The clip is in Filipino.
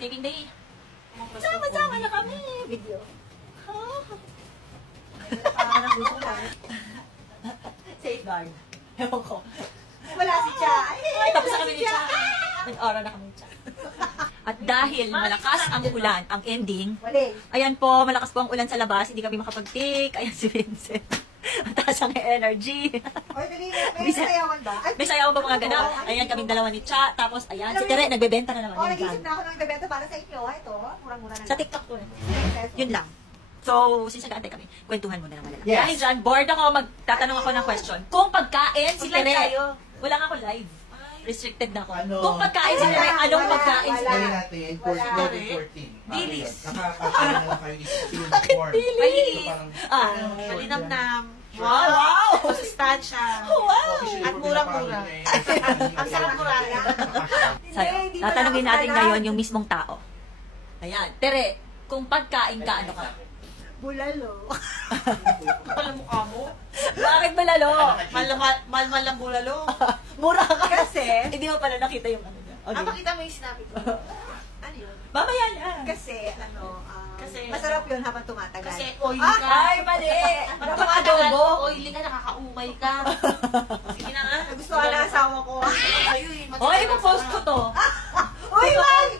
Taping day. Sama-sama na kami. Video. Safeguard. Ewan ko. Wala si Cha. Ay, tapos na kami ni Cha. Nag-aura na kami ni Cha. At dahil malakas ang ulan, ang ending, ayan po, malakas po ang ulan sa labas, hindi kami makapag-take. Ayan si Vincent. Mataas ang energy. Oy, dali, may sayawan ba? May sayawan ba mga ganap? Ayan, kaming dalawa ni Cha. Tapos, ayan, si Tere, nagbebenta na naman. Oh, nag-isip na ako ng nagbebenta para sa inyo. Ito, murang-mura na. Sa TikTok to. Yun lang. So, since nag-aantay kami, kwentuhan muna naman. Yes. Dahil dyan, bored ako, magtatanong ako ng question. Kung pagkain si Tere, wala nga ako live. Restricted na ako. Kung pagkain si Tere, anong pagkain si Tere? Natin, 14. Dilis. Nakakakain na lang kayo is Bakit dilis? Malinamnam. Wow! Masustansya. Wow! At murang-mura. Ang sarap murang. Tatanungin natin ngayon yung mismong tao. Ayan. Tere, kung pagkain ka, ano ka? Bulalo. Pala mukha mo. Bakit balalo? Malmal lang bulalo. Mura ka Kasi, hindi mo pala nakita yung ano niya. Okay. Pakita mo yung sinabi ko. Ano yun? Mamaya na. kasi, Kasi- masarap yun habang tumatagal. Kasi oily ka. Ay, mali! Pag Ito tumatagal, adobo. oily ka, nakakaumay ka. Sige na nga. Gusto ka ng asawa ko. Sa'yo eh. Hoy, ipo-post ko to. Uy, wag!